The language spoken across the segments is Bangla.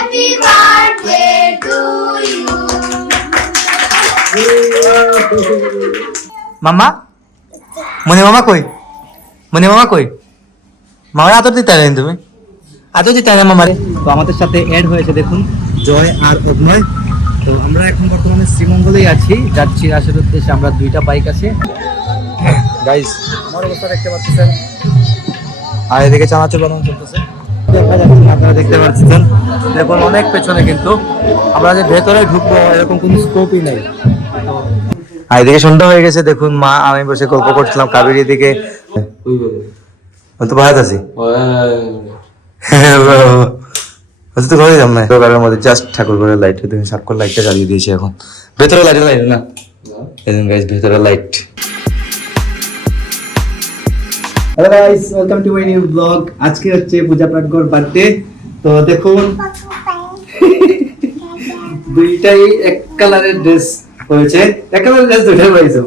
Happy birthday to you. মামা মনে মামা কই মনে মামা কই মামার আদর দিতে পারেন তুমি আদর দিতে পারেন মামারে তো আমাদের সাথে অ্যাড হয়েছে দেখুন জয় আর অভিনয় তো আমরা এখন বর্তমানে শ্রীমঙ্গলেই আছি যাচ্ছি রাশের উদ্দেশ্যে আমরা দুইটা বাইক আছে গাইস আমার অবস্থা দেখতে পাচ্ছেন আর এদিকে চানাচুর বানানো চলতেছে দেখা যাচ্ছে আপনারা দেখতে পাচ্ছেন দেখুন অনেক পেছনে কিন্তু আমরা যে ভেতরে ঢুকবো এরকম কোনো স্কোপই নেই তো আর এদিকে সন্ধ্যা হয়ে গেছে দেখুন মা আমি বসে গল্প করছিলাম কাবেরী দিকে তো ভাত আছি তো ঘরে যাম না ঘরের মধ্যে জাস্ট ঠাকুর ঘরের লাইট তুমি সাক্ষর লাইটটা জ্বালিয়ে দিয়েছি এখন ভেতরে লাইট না দেখুন গাইস ভেতরে light hello guys welcome to my new blog আজকে হচ্ছে পূজা পাটগর বার্থডে তো দেখুন দুইটাই এক কালারের ড্রেস হয়েছে এক কালারের ড্রেস দুইটাই হয়েছে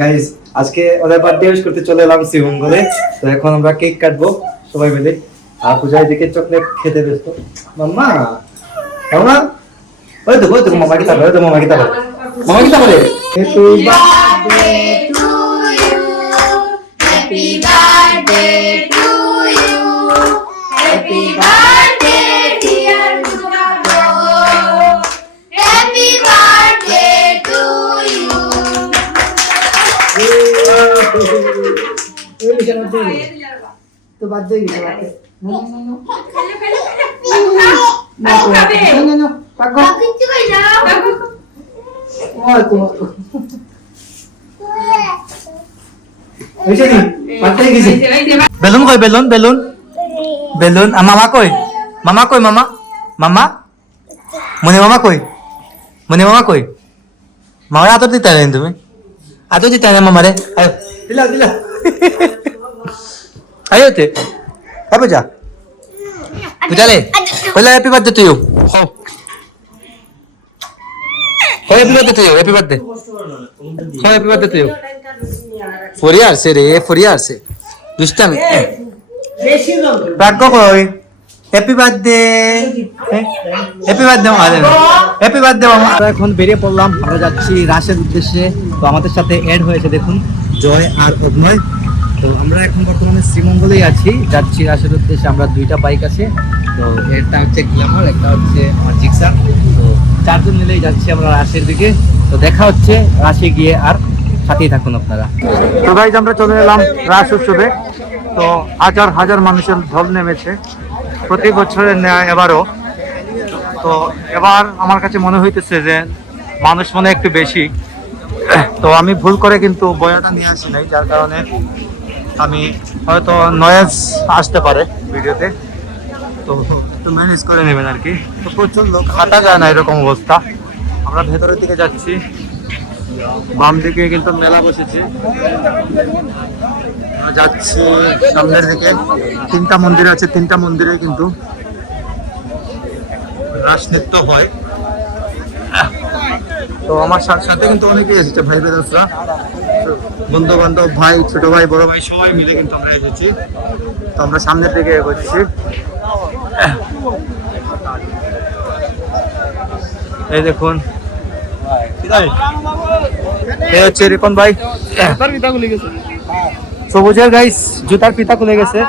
গাইস আজকে ওদের বার্থডে উইশ করতে চলে এলাম শ্রীমঙ্গলে তো এখন আমরা কেক কাটবো সবাই মিলে আর পূজার দিকে চকলেট খেতে ব্যস্ত মাম্মা মামা ওই তো মামা কি তাবে মামা কি তাবে happy Birthday to you. Happy birthday, dear Mubarak. Happy birthday to you. তো বাদ দিয়ে গেছে বেলুন কই বেলুন বেলুন বেলুন মামা কই মামা কই মামা মামা মনে মামা কই মনে মামা কই মামার আদর দিতে পারেন তুমি আদর দিতে পারেন মামারে আয়ো দিলা দিলা আয়ো তে কবে যা বুঝালে কইলা হ্যাপি বার্থডে টু ইউ হো happy birthday to you happy birthday happy birthday to you ফরিয়ার সে রে ফরিয়ার সে দুষ্টামি ভাগ্য কই happy birthday happy birthday happy birthday মামা এখন বেরিয়ে পড়লাম আমরা যাচ্ছি রাশের উদ্দেশ্যে তো আমাদের সাথে অ্যাড হয়েছে দেখুন জয় আর অভিনয় তো আমরা এখন বর্তমানে শ্রীমঙ্গলেই আছি যাচ্ছি রাশের উদ্দেশ্যে আমরা দুইটা বাইক আছে তো একটা হচ্ছে গ্ল্যামার একটা হচ্ছে আমার জিক্সার তো চারজন মিলেই যাচ্ছি আমরা রাশের দিকে তো দেখা হচ্ছে রাশে গিয়ে আর সাথেই থাকুন আপনারা তো গাইজ আমরা চলে এলাম রাস উৎসবে তো হাজার হাজার মানুষের ঢল নেমেছে প্রতি বছরের ন্যায় এবারও তো এবার আমার কাছে মনে হইতেছে যে মানুষ মনে একটু বেশি তো আমি ভুল করে কিন্তু বয়াটা নিয়ে আসি নাই যার কারণে আমি হয়তো নয়েজ আসতে পারে ভিডিওতে তো একটু ম্যানেজ করে নেবেন আর কি তো প্রচুর লোক হাঁটা যায় না এরকম অবস্থা আমরা ভেতরের দিকে যাচ্ছি বাম দিকে কিন্তু মেলা বসেছে আমরা যাচ্ছি সামনের দিকে তিনটা মন্দির আছে তিনটা মন্দিরে কিন্তু রাস নৃত্য হয় তো আমার সাথে কিন্তু অনেকেই এসেছে ভাই বেদাসরা বন্ধু বান্ধব ভাই ছোট ভাই বড় ভাই সবাই মিলে কিন্তু আমরা এসেছি তো আমরা সামনের দিকে এগোচ্ছি এই দেখুন হচ্ছে রিপন ভাই সবুজের গাইস জুতার ফিতা খুলে গেছে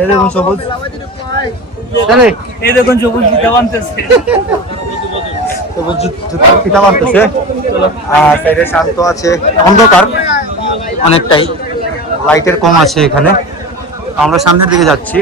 এই দেখুন সবুজ এই দেখুন সবুজ ফিতা বানতেছে সবুজ জুতার ফিতা বানতেছে আর সাইডে শান্ত আছে অন্ধকার অনেকটাই লাইটের কম আছে এখানে আমরা সামনের দিকে যাচ্ছি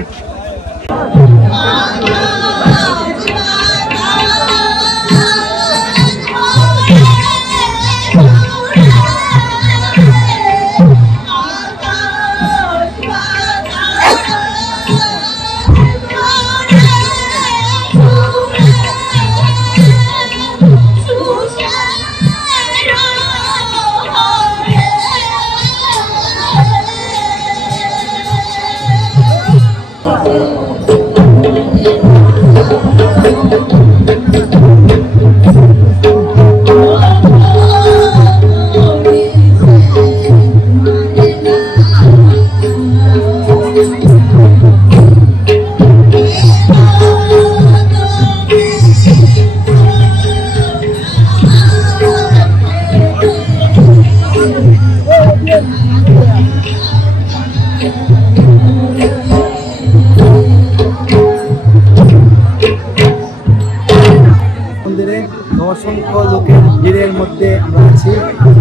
অসংখ্য লোকের ভিড়ের মধ্যে আমরা আছি।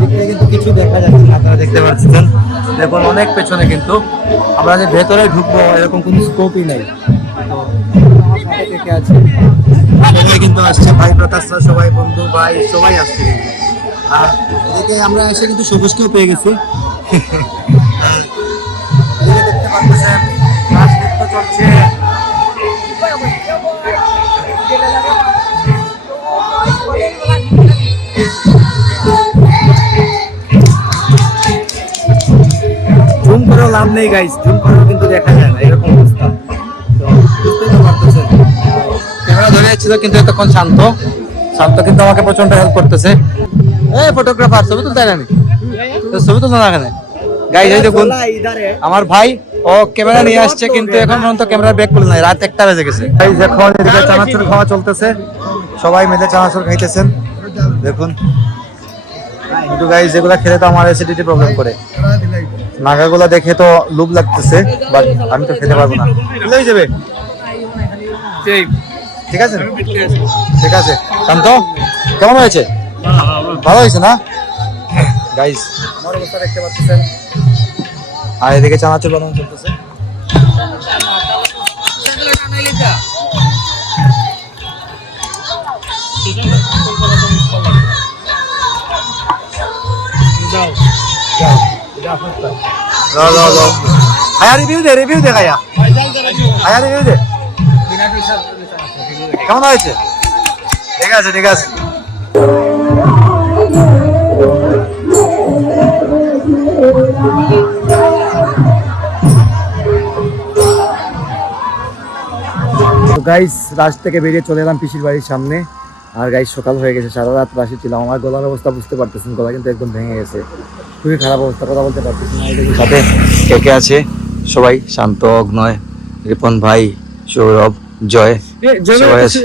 এদিকে কিন্তু কিছু দেখা যাচ্ছে না, আপনারা দেখতে পাচ্ছেন। দেখুন অনেক পেছনে, কিন্তু আমরা যে ভেতরে ঢুকবো এরকম কোনো স্কোপই নেই। তো আমার সাথে থেকে আছে, সবাই কিন্তু আসছে, ভাই ব্রাতাসরা সবাই, বন্ধু ভাই সবাই আসছে কিন্তু। আর এদিকে আমরা এসে কিন্তু সবুজকেও পেয়ে গেছি। আর এদিকে দেখতে পাচ্ছেন নাচ নৃত্য চলছে। জুম করেও লাভ নেই গাইস, জুম করেও কিন্তু দেখা যায় না, এরকম অবস্থা। তো বুঝতেই তো পারতেছেন, ক্যামেরা ধরে ছিল কিন্তু এতক্ষণ শান্ত কিন্তু আমাকে প্রচন্ড হেল্প করতেছে। এই ফটোগ্রাফার, ছবি তুলতে না, ছবি তুলতে না এখানে গাইস। এই দেখুন আমার ভাই, ও ক্যামেরা নিয়ে আসছে কিন্তু এখন পর্যন্ত ক্যামেরা ব্যাক করল নাই, রাত 1টা বেজে গেছে। গাইস এখন এদিকে চানাচুর খাওয়া চলতেছে, সবাই মিলে চানাচুর খাইতেছেন দেখুন। কিন্তু গাইস যেগুলা খেলে তো আমার অ্যাসিডিটি প্রবলেম করে, নাগাগুলা দেখে তো লোভ লাগতেছে, বাট আমি তো খেতে পারবো না। চলেই যাবে, ঠিক আছে ঠিক আছে। শান্ত, কেমন হয়েছে? ভালো হয়েছে না গাইস? আমার অবস্থা দেখতে পাচ্ছেন। আর এদিকে চানাচুর বানানো চলতেছে। আয়া রিভিউ দে গায়া, আয়া রিভিউ দে, কেমন হয়েছে? ঠিক আছে ঠিক আছে। গাইস রাশ থেকে বেরিয়ে চলে এলাম পিসির বাড়ির সামনে। আর গাইস সকাল হয়ে গেছে, সারা রাত রাশে ছিলাম। আমার গলার অবস্থা বুঝতে পারতেছেন, গলা কিন্তু একদম ভেঙে গেছে, খুবই খারাপ অবস্থা, কথা বলতে পারতেছি না। সাথে কে কে আছে? সবাই, শান্ত, অগ্নয়, রিপন ভাই, সৌরভ, জয়, সবাই আছে।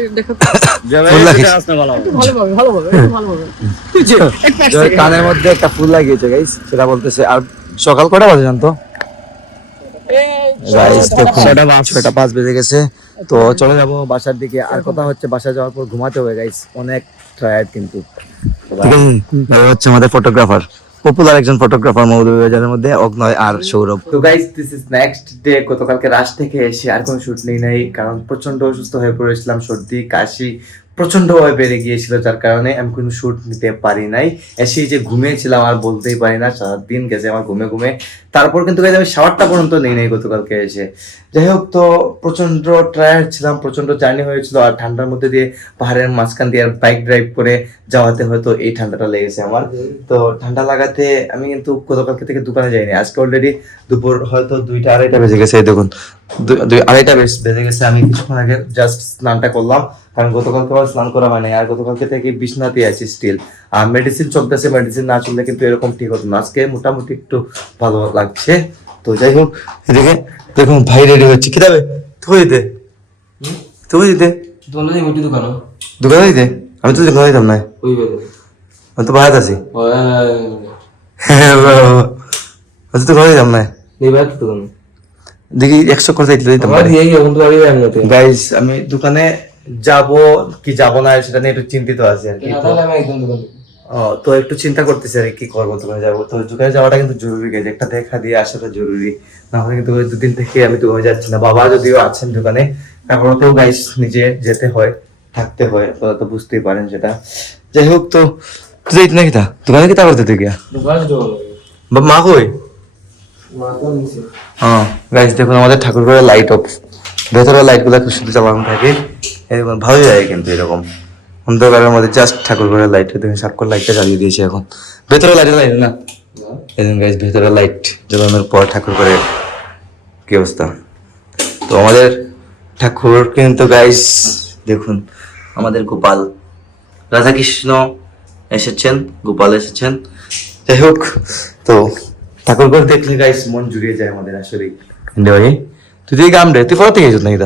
জয় কানের মধ্যে একটা ফুল লাগিয়েছে গাইস, সেটা বলতেছে। আর সকাল কটা বাজে জানতো গাইস? দেখুন 6:05 বেজে গেছে। তো চলে যাবো বাসার দিকে। আর কথা হচ্ছে বাসায় যাওয়ার পর ঘুমাতে হবে গাইস, অনেক টায়ার্ড কিন্তু। হচ্ছে আমাদের ফটোগ্রাফার, পপুলার একজন ফটোগ্রাফার মৌলভীবাজারের মধ্যে, অগ্নয় আর সৌরভ। তো guys this is next day. গতকালকে রাশ থেকে এসে আর কোনো শুট নেই, কারণ প্রচন্ড অসুস্থ হয়ে পড়েছিলাম, সর্দি কাশি প্রচন্ড ভাবে বেড়ে গিয়েছিল, যার কারণে আমি কোনো শুট নিতে পারি নাই। এসেই যে ঘুমিয়েছিলাম আর বলতেই পারি না, সারাদিন গেছে আমার ঘুমে ঘুমে। তারপর কিন্তু গাইস আমি শাওয়ারটা পর্যন্ত নেই নাই গতকালকে এসে। যাই হোক, তো প্রচন্ড টায়ার্ড ছিলাম, প্রচন্ড জার্নি হয়েছিল, আর ঠান্ডার মধ্যে দিয়ে পাহাড়ের মাঝখান দিয়ে বাইক ড্রাইভ করে যাওয়াতে হয়তো এই ঠান্ডাটা লেগেছে আমার। তো ঠান্ডা লাগাতে আমি কিন্তু গতকালকে থেকে দোকানে যাইনি। আজকে অলরেডি দুপুর হয়তো 2টা-2:30 বেজে গেছে। এই দেখুন 2:30 বেজে গেছে। আমি কিছুক্ষণ আগে জাস্ট স্নানটা করলাম, কারণ গতকালকে আবার স্নান করা হয় নাই। আর গতকালকে থেকে বিছনাতে আছি স্টিল। আর মেডিসিন চলতেছে, মেডিসিন না চললে কিন্তু এরকম ঠিক হতো না। আজকে মোটামুটি একটু ভালো লাগছে। তো যাই হোক, এদিকে দেখুন ভাই রেডি হচ্ছে। কি যাবে তুই দিতে, তুই দিতে দোকানে দিতে? আমি তো দোকানে দিতাম না, আমি তো বাইরে আছি। আমি তো ঘরে দিতাম না, দেখি 100 করে দিতাম। গাইস আমি দোকানে যাব কি যাব না সেটা নিয়ে একটু চিন্তিত আছি আর কি। তো একটু চিন্তা করতেছি আর কি করবো, দোকানে যাবো। তো দোকানে যাওয়াটা কিন্তু জরুরি গাইজ, একটা দেখা দিয়ে আসাটা জরুরি, না হলে কিন্তু 2 দিন থেকে আমি দোকানে যাচ্ছি না। বাবা যদিও আছেন দোকানে, তারপরেও গাইজ নিজে যেতে হয়, থাকতে হয়, আপনারা তো বুঝতেই পারেন সেটা। যাই হোক, তো তুই নাকি তা দোকানে কি তা করতে তুই গিয়া মা কই? হ্যাঁ গাইজ দেখুন আমাদের ঠাকুর ঘরের লাইট অফ, ভেতরের লাইট গুলা খুব সুন্দর চালানো থাকে, এরকম ভালোই লাগে কিন্তু এরকম অন্ধকারের মধ্যে জাস্ট ঠাকুর ঘরের লাইট দেখুন, সাক্ষর লাইটটা জ্বালিয়ে দিয়েছে এখন। ভেতরে লাইট লাইট না দেখুন গাইজ, ভেতরে লাইট জ্বালানোর পর ঠাকুর ঘরের কি অবস্থা। তো আমাদের ঠাকুর কিন্তু গাইজ দেখুন, আমাদের গোপাল রাধাকৃষ্ণ এসেছেন, গোপাল এসেছেন। যাই হোক, তো ঠাকুর ঘর দেখলে গাইজ মন জুড়িয়ে যায় আমাদের আসলে। তুই গাম রে, তুই পড়াতে গেছিস নাকি?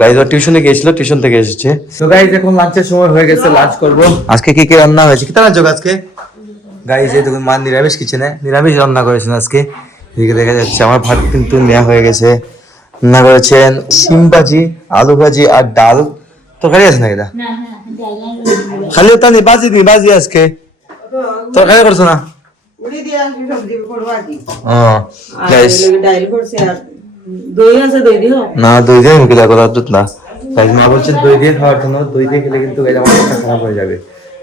গাইজ টিউশনে গিয়েছিল, টিউশন থেকে এসেছে। তো গাইজ এখন লাঞ্চের সময় হয়ে গেছে, লাঞ্চ করব। আজকে কি কি রান্না হয়েছে, কি রান্না যোগ আজকে? গাইজ এই দেখুন মা নিরামিষ কিচেনে নিরামিষ রান্না করেছেন আজকে। এদিকে দেখা যাচ্ছে আমার ভাত কিন্তু নেওয়া হয়ে গেছে। রান্না করেছেন শিম ভাজি, আলু ভাজি আর ডাল। তরকারি আছে নাকি না না ডাইল খালি তা নি বাজি আজকে তরকারি করছো না উড়ি দিয়ে আসি সবজি করবা কি ও গাইস ডাইল করছে আর দই আছে দই দিও না দই দিয়ে মুখে লাগো দুধ না গাইস মা বলছেন দই দিয়ে খাওয়ার জন্য দই দিয়ে খেলে কিন্তু গাইস আমার মাথা খারাপ হয়ে যাবে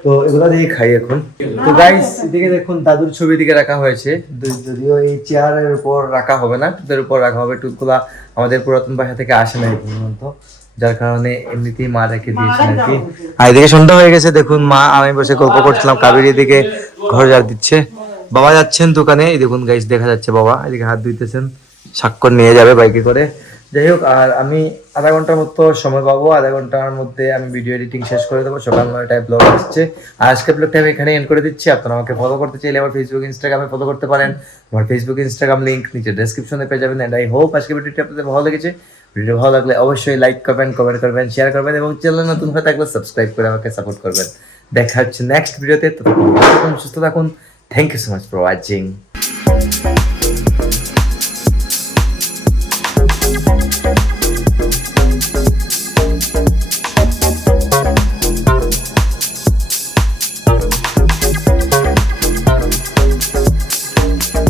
তো এগুলা দিয়ে খাই এখন তো গাইস এদিকে দেখুন দাদুর ছবি দিকে রাখা হয়েছে যদিও এই চেয়ারের উপর রাখা হবে না টুথের উপর রাখা হবে টুথগুলা আমাদের পুরাতন বাসা থেকে আসে না এই পর্যন্ত যার কারণে এমনিতেই মা রেখে দিয়েছেন আর কি আর এদিকে সন্ধ্যা হয়ে গেছে দেখুন মা আমি বসে গল্প করছিলাম কাবেরী এদিকে ঘর ঝাড় দিচ্ছে বাবা যাচ্ছেন দোকানে এই দেখুন গাইস দেখা যাচ্ছে বাবা এদিকে হাত ধুইতেছেন স্বাক্ষর নিয়ে যাবে বাইকে করে যাই হোক আর আমি আধা ঘন্টার মতো সময় পাবো আধা ঘন্টার মধ্যে আমি ভিডিও এডিটিং শেষ করে দেবো সকাল 9টায় ব্লগ আসছে আর আজকের ব্লগটা আমি এখানে এন্ড করে দিচ্ছি আপনারা আমাকে ফলো করতে চাইলে আমার ফেসবুক ইনস্টাগ্রামে ফলো করতে পারেন আমার ফেসবুক ইনস্টাগ্রাম লিংক নিচে ডেসক্রিপশনে পেয়ে যাবেন এন্ড আই হোপ আজকের ভিডিওটি আপনাদের ভালো লেগেছে ভিডিও ভালো লাগলে অবশ্যই লাইক করবেন কমেন্ট করবেন শেয়ার করবেন এবং চ্যানেল নতুন হয়ে থাকলে সাবস্ক্রাইব করে আমাকে সাপোর্ট করবেন দেখা হচ্ছে নেক্সট ভিডিওতে ততক্ষণ ভালো থাকুন সুস্থ থাকুন thank you so much for watching